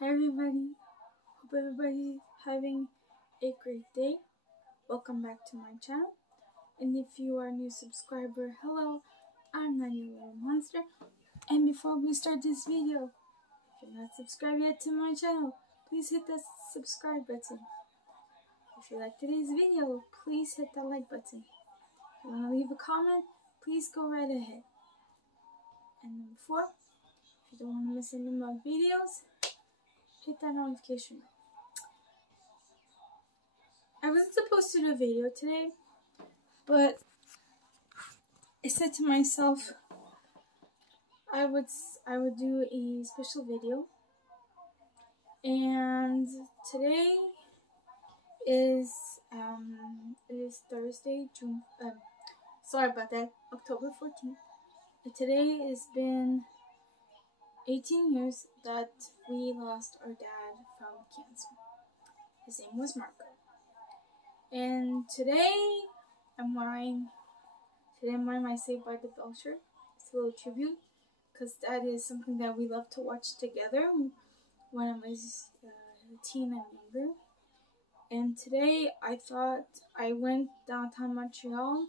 Hi everybody, hope everybody is having a great day. Welcome back to my channel, and if you are a new subscriber, hello, I'm not your little monster. And before we start this video, if you're not subscribed yet to my channel, please hit that subscribe button. If you like today's video, please hit that like button. If you want to leave a comment, please go right ahead. And number 4, if you don't want to miss any of my videos, hit that notification bell. I wasn't supposed to do a video today, but I said to myself I would do a special video, and today is it is Thursday, October 14th. And today has been 18 years that we lost our dad from cancer. His name was Marco. And today I'm wearing my Saved by the Bell shirt. It's a little tribute, because that is something that we love to watch together when I was a teen and younger. And today I thought I went downtown Montreal,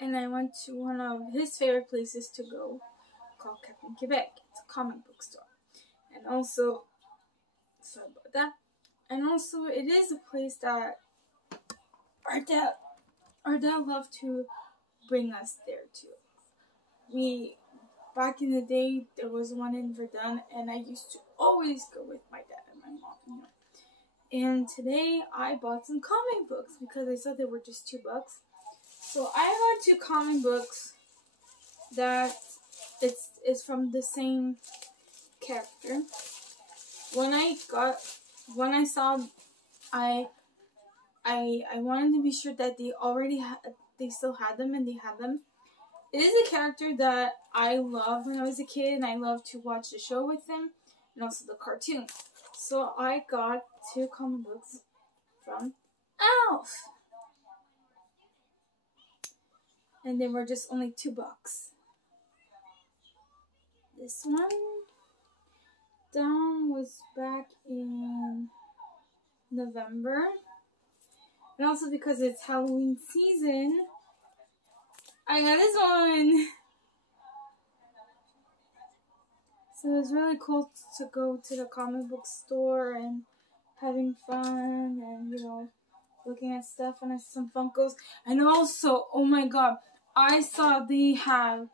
and I went to one of his favorite places to go, called Captain Quebec. It's a comic book store. And also, sorry about that. And also, it is a place that our dad loved to bring us there too. Back in the day, there was one in Verdun, and I used to always go with my dad and my mom, And today, I bought some comic books because I saw they were just $2. So I got 2 comic books that it's from the same character. When I saw, I wanted to be sure that they still had them, and they had them. It is a character that I loved when I was a kid, and I loved to watch the show with him, and also the cartoon. So I got 2 comic books from Alf, and they were just only $2. This one was back in November, and also because it's Halloween season, I got this one. So it was really cool to go to the comic book store and having fun and, looking at stuff, and I saw some Funkos. And also, oh my god, I saw they have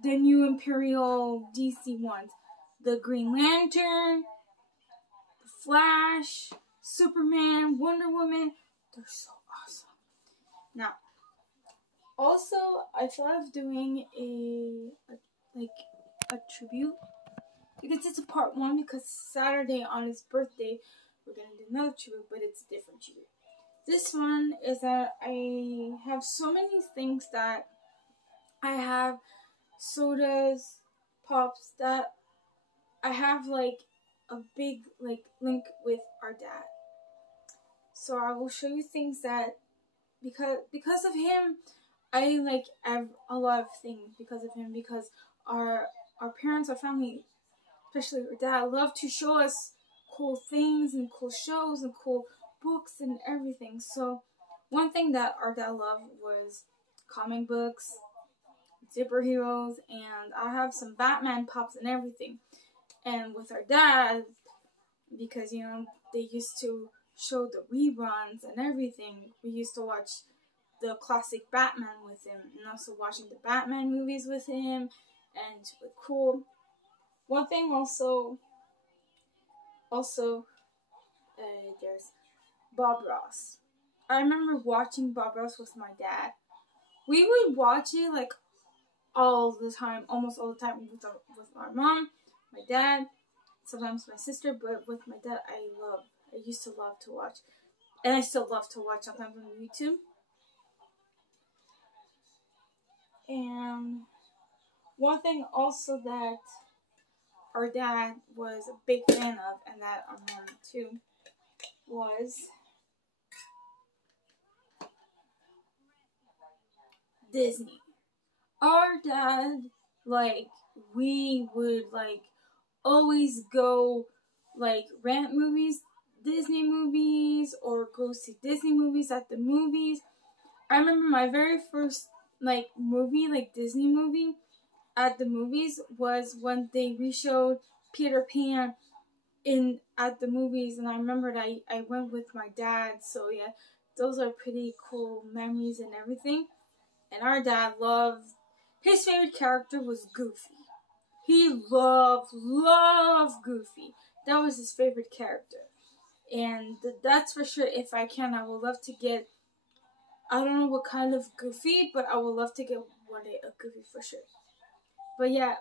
the new Imperial DC ones. The Green Lantern, the Flash, Superman, Wonder Woman. They're so awesome. Now, also, I thought of doing a tribute, because it's a part 1, because Saturday on his birthday we're going to do another tribute, but it's a different tribute. This one is that I have so many things that I have sodas, pops, that I have a big link with our dad. So I will show you things that because of him, I have a lot of things because of him, because our parents, our family, especially our dad, love to show us cool things and cool shows and cool books and everything. So one thing that our dad loved was comic books, superheroes, and I have some Batman pops and everything. And with our dad, because they used to show the reruns and everything, we used to watch the classic Batman with him, and also watching the Batman movies with him, and it was cool. One thing also there's Bob Ross. I remember watching Bob Ross with my dad. We would watch it all the time, almost all the time, with our mom, my dad, sometimes my sister, but with my dad, I used to love to watch, and I still love to watch sometimes on YouTube. And one thing also that our dad was a big fan of, and that our mom too, was Disney. Our dad, we would always go like rent movies, Disney movies, or go see Disney movies at the movies. I remember my very first like movie, like Disney movie at the movies was when they reshowed Peter Pan at the movies, and I remembered I went with my dad, so yeah, those are pretty cool memories and everything. And our dad loved, his favorite character was Goofy. He loved Goofy. That was his favorite character. And that's for sure. If I can, I would love to get, I don't know what kind of Goofy, but I would love to get one day a Goofy for sure. But yeah,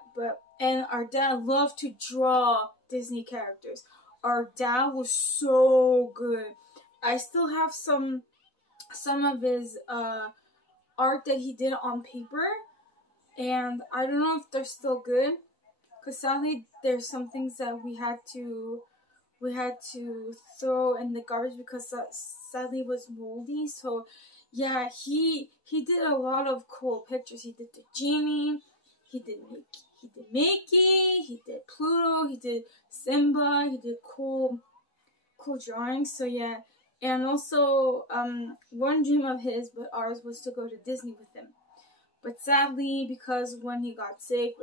and our dad loved to draw Disney characters. Our dad was so good. I still have some of his art that he did on paper, and I don't know if they're still good, because sadly there's some things that we had to throw in the garbage because sadly it was moldy. So yeah, he did a lot of cool pictures. He did the genie, he did Mickey, he did Pluto, he did Simba, he did cool drawings. So yeah, and also one dream of his but ours was to go to Disney with him. But sadly, because when he got sick,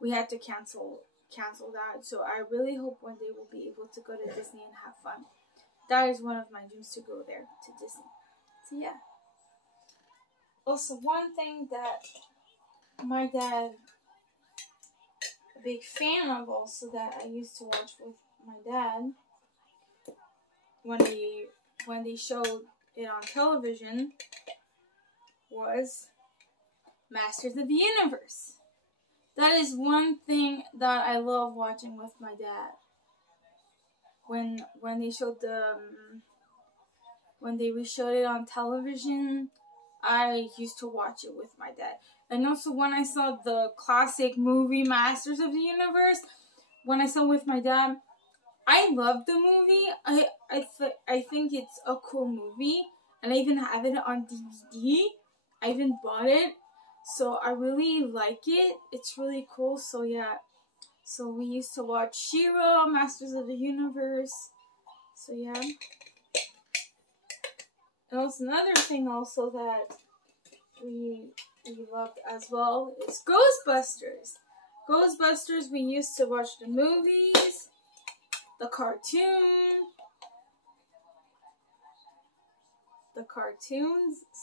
we had to cancel that. So I really hope one day we'll be able to go to Disney and have fun. That is one of my dreams, to go there to Disney. So yeah. Also, one thing that my dad, a big fan of also, that I used to watch with my dad when they showed it on television, was Masters of the Universe. That is one thing that I love watching with my dad. When they showed when they reshowed it on television, I used to watch it with my dad. And also when I saw the classic movie Masters of the Universe, when I saw it with my dad, I loved the movie. I think it's a cool movie, and I even have it on DVD. I even bought it. So I really like it. It's really cool. So yeah. So we used to watch She-Ra, Masters of the Universe. So yeah. And also another thing also that we loved as well is Ghostbusters. Ghostbusters, we used to watch the movies, the cartoons.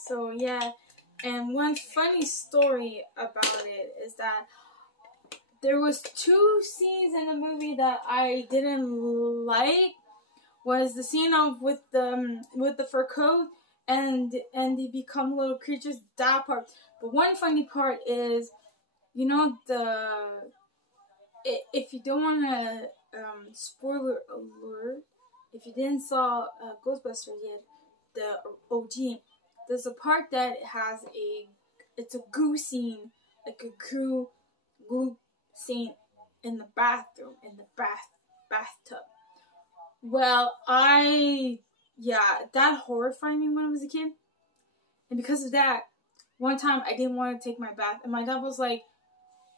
So yeah. And one funny story about it is that there was 2 scenes in the movie that I didn't like. Was the scene of with the fur coat and they become little creatures, that part. But one funny part is, you know, if you don't want to spoiler alert, if you didn't saw Ghostbusters yet, the OG, there's a part that has it's a goo scene, like a goo scene in the bathroom, in the bathtub. Well, that horrified me when I was a kid. And because of that, one time I didn't want to take my bath, and my dad was like,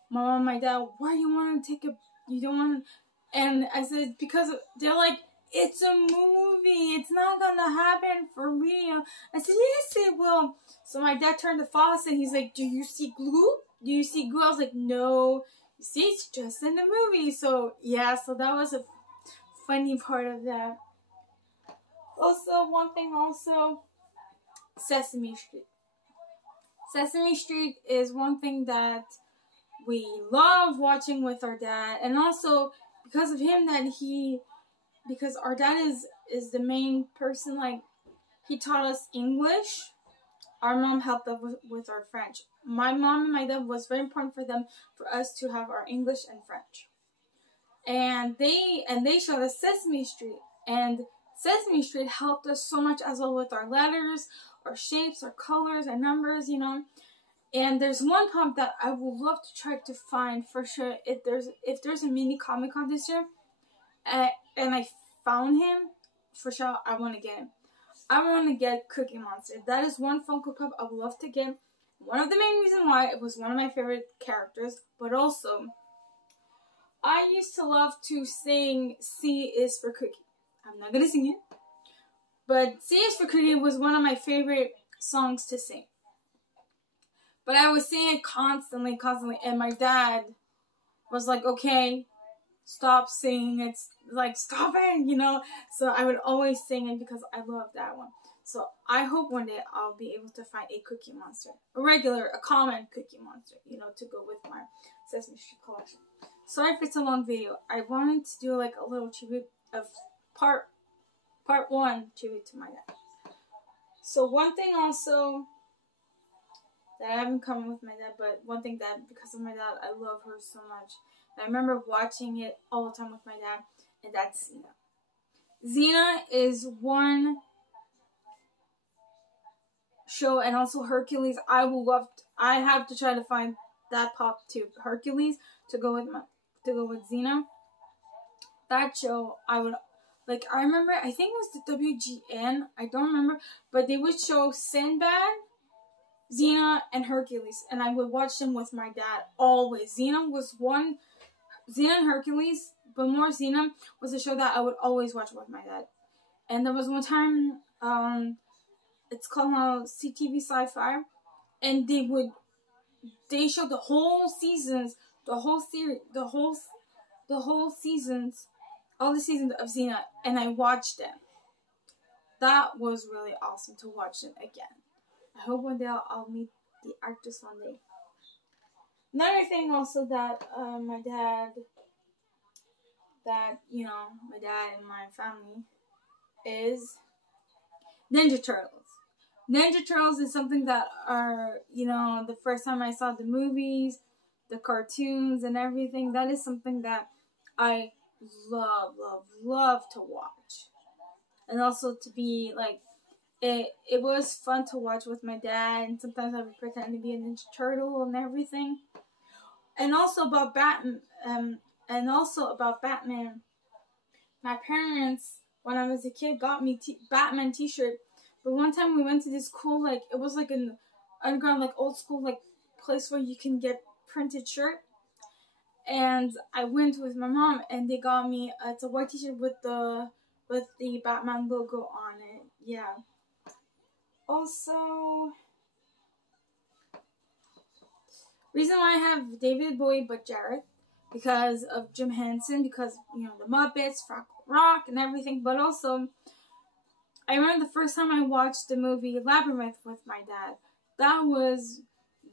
"Mom, my dad, why do you want to take you don't want to?" And I said, because they're like, "It's a movie. It's not gonna happen for real." I said, "Yes, it will." So my dad turned the faucet, and he's like, "Do you see glue? Do you see glue?" I was like, "No. You see, it's just in the movie." So yeah, so that was a funny part of that. Also, one thing also, Sesame Street. Sesame Street is one thing that we love watching with our dad, and also because of him because our dad is the main person, like, he taught us English. Our mom helped us with our French. My mom and my dad was very important for us to have our English and French. And they showed us Sesame Street, and Sesame Street helped us so much as well with our letters, our shapes, our colors, our numbers, you know. And there's one pump that I would love to try to find for sure. If there's a mini comic con this year, and I found him, for sure I want to get him. I want to get Cookie Monster. That is one Funko Pop I would love to get. One of the main reasons why, it was one of my favorite characters, but also I used to love to sing C is for Cookie. I'm not gonna sing it. But C is for Cookie was one of my favorite songs to sing. But I was singing it constantly. And my dad was like, okay, stop singing. It's like, stop it, So I would always sing it because I love that one. So I hope one day I'll be able to find a Cookie Monster. A common Cookie Monster, to go with my Sesame Street collection. Sorry if it's a long video. I wanted to do like a little tribute of part 1 tribute to my dad. So one thing also that I haven't come with my dad, but one thing that because of my dad, I love her so much. And I remember watching it all the time with my dad, and that's Xena. Xena is one show, and also Hercules. I have to try to find that pop too, Hercules, to go with Xena. That show, I remember, I think it was the WGN, I don't remember, but they would show Sinbad, Xena, and Hercules, and I would watch them with my dad always. Xena and Hercules, but more Xena was a show that I would always watch with my dad. And there was one time, it's called CTV Sci-Fi, and they showed the whole seasons, all the seasons of Xena, and I watched them. That was really awesome to watch them again. I hope one day I'll meet the actress one day. Another thing also that my dad and my family is Ninja Turtles. Ninja Turtles is something that are, the first time I saw the movies, the cartoons and everything, that is something that I love to watch. And also to be like, it was fun to watch with my dad, and sometimes I would pretend to be a Ninja Turtle and everything. And also about Batman, my parents, when I was a kid, got me Batman t-shirt. But one time we went to this cool, it was like an underground, old school, place where you can get printed shirt. And I went with my mom, and they got me, it's a white t-shirt with the Batman logo on it. Yeah. Also, reason why I have David Bowie but Jared, because of Jim Henson, because, the Muppets, Rock, and everything. But also, I remember the first time I watched the movie Labyrinth with my dad. That was,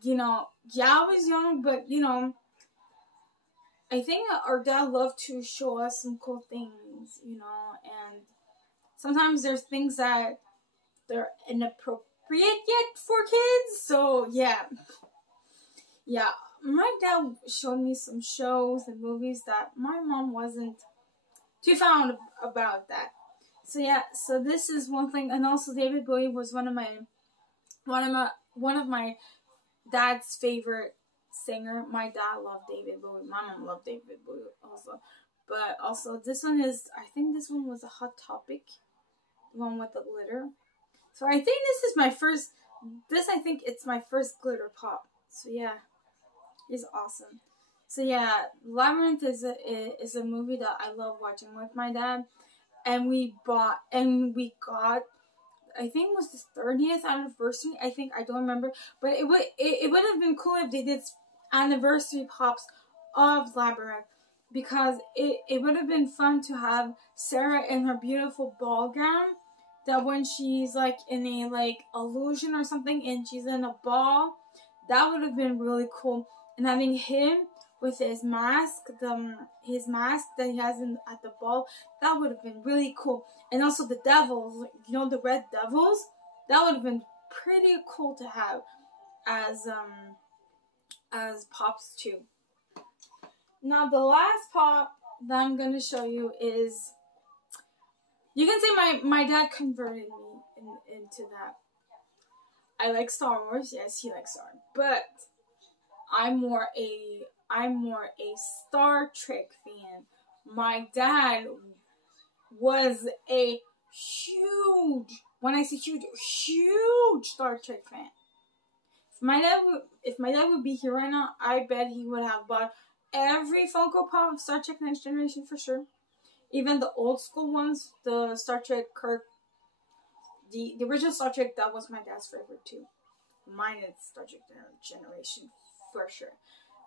I was young, but, I think our dad loved to show us some cool things, and sometimes there's things that they're inappropriate yet for kids, so yeah. Yeah, my dad showed me some shows and movies that my mom wasn't too fond about that. So yeah, so this is one thing, and also David Bowie was one of my dad's favorite singer. My dad loved David Bowie. My mom loved David Bowie also. But also this one is, I think this one was a Hot Topic, the one with the glitter. So I think I think it's my first glitter pop. So yeah, it's awesome. So yeah, Labyrinth is a movie that I love watching with my dad. And we got, I think it was the 30th anniversary. I don't remember, but it would have been cool if they did anniversary pops of Labyrinth, because it would have been fun to have Sarah in her beautiful ball gown, that when she's in a illusion or something and she's in a ball, that would have been really cool. And having him with his mask, his mask that he has at the ball, that would have been really cool. And also the devils, the red devils, that would have been pretty cool to have as pops too. Now the last pop that I'm gonna show you is, you can say my dad converted me into that. I like Star Wars, yes, he likes Star Wars, but I'm more a Star Trek fan. My dad was a huge, when I say huge Star Trek fan. If my dad would be here right now, I bet he would have bought every Funko Pop of Star Trek Next Generation for sure. Even the old school ones, the Star Trek Kirk, the original Star Trek, that was my dad's favorite too. Mine is Star Trek Generation for sure.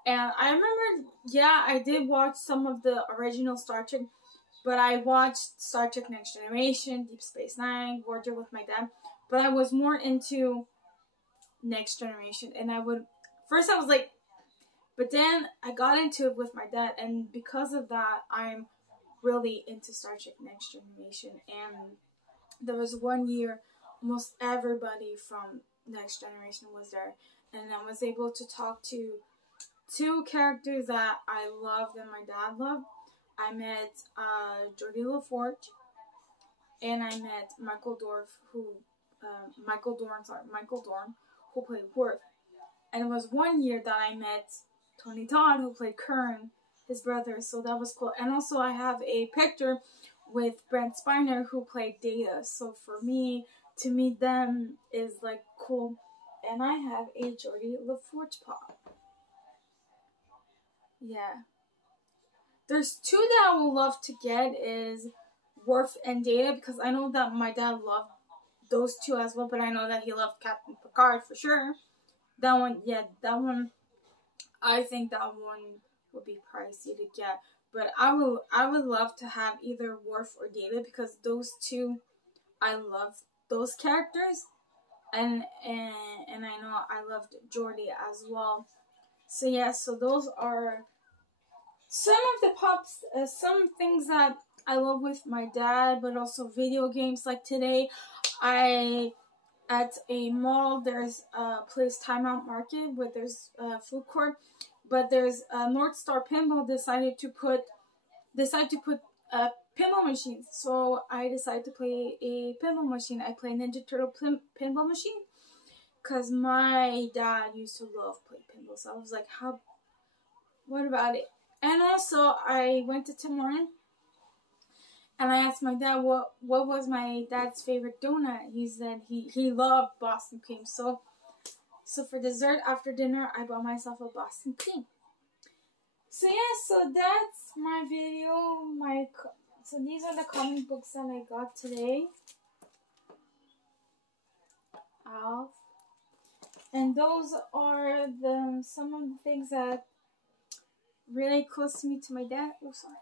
And I remember, yeah, I did watch some of the original Star Trek, but I watched Star Trek Next Generation, Deep Space Nine, Voyager with my dad. But I was more into Next Generation, and first I was like, but then I got into it with my dad, and because of that, I'm really into Star Trek Next Generation. And there was one year, almost everybody from Next Generation was there, and I was able to talk to two characters that I loved and my dad loved. I met Geordi LaForge, and I met Michael Dorn, who played Worf. And it was one year that I met Tony Todd, who played Kern, his brother, so that was cool. And also I have a picture with Brent Spiner, who played Data, so for me to meet them is like cool. And I have a Geordi LaForge pop. Yeah. There's two that I would love to get is Worf and Data, because I know that my dad loved those two as well, but I know that he loved Captain Picard for sure. That one, yeah, that one, I think that one would be pricey to get. But I would love to have either Worf or Data, because those two, I love those characters. And I know I loved Geordi as well. So yeah, so those are some of the pops, some things that I love with my dad, but also video games. Like today, at a mall, there's a place, Timeout Market, where there's a food court, but there's a North Star Pinball decided to put pinball machines. So I decided to play a pinball machine. I play Ninja Turtle pinball machine, because my dad used to love play pinball. So I was like, what about it? And also, I went to Tim Hortons, and I asked my dad what was my dad's favorite donut. He said he loved Boston cream. So for dessert after dinner, I bought myself a Boston cream. So yeah, so that's my video. So these are the comic books that I got today. And those are some of the things that really close to me, to my dad. Oh, sorry.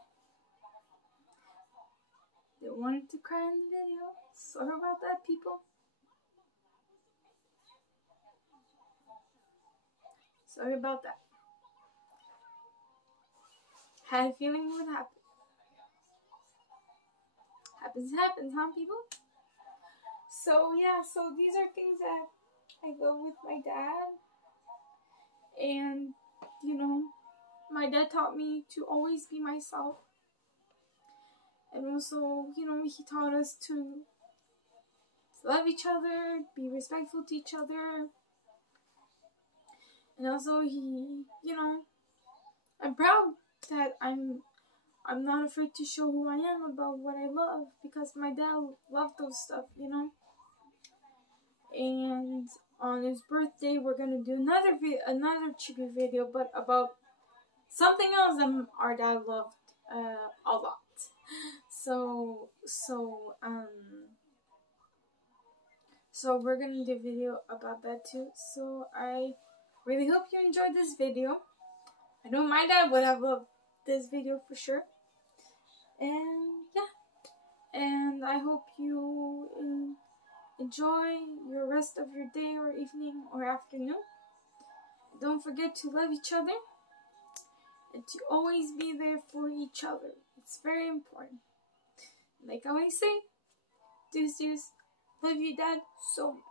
They wanted to cry in the video. Sorry about that, people. Sorry about that. Had a feeling it would happen. Happens, huh, people? So yeah, so these are things that I go with my dad. And, you know, my dad taught me to always be myself. And also, you know, he taught us to love each other, be respectful to each other. And also he, you know, I'm proud that I'm not afraid to show who I am about what I love, because my dad loved those stuff, you know. And on his birthday, we're gonna do another tribute video, but about something else that our dad loved a lot. So we're gonna do a video about that too. So I really hope you enjoyed this video. I know my dad would have loved this video for sure. And yeah, and I hope you enjoy your rest of your day or evening or afternoon. Don't forget to love each other and to always be there for each other. It's very important. Like I always say, deuce, love you, Dad, so much.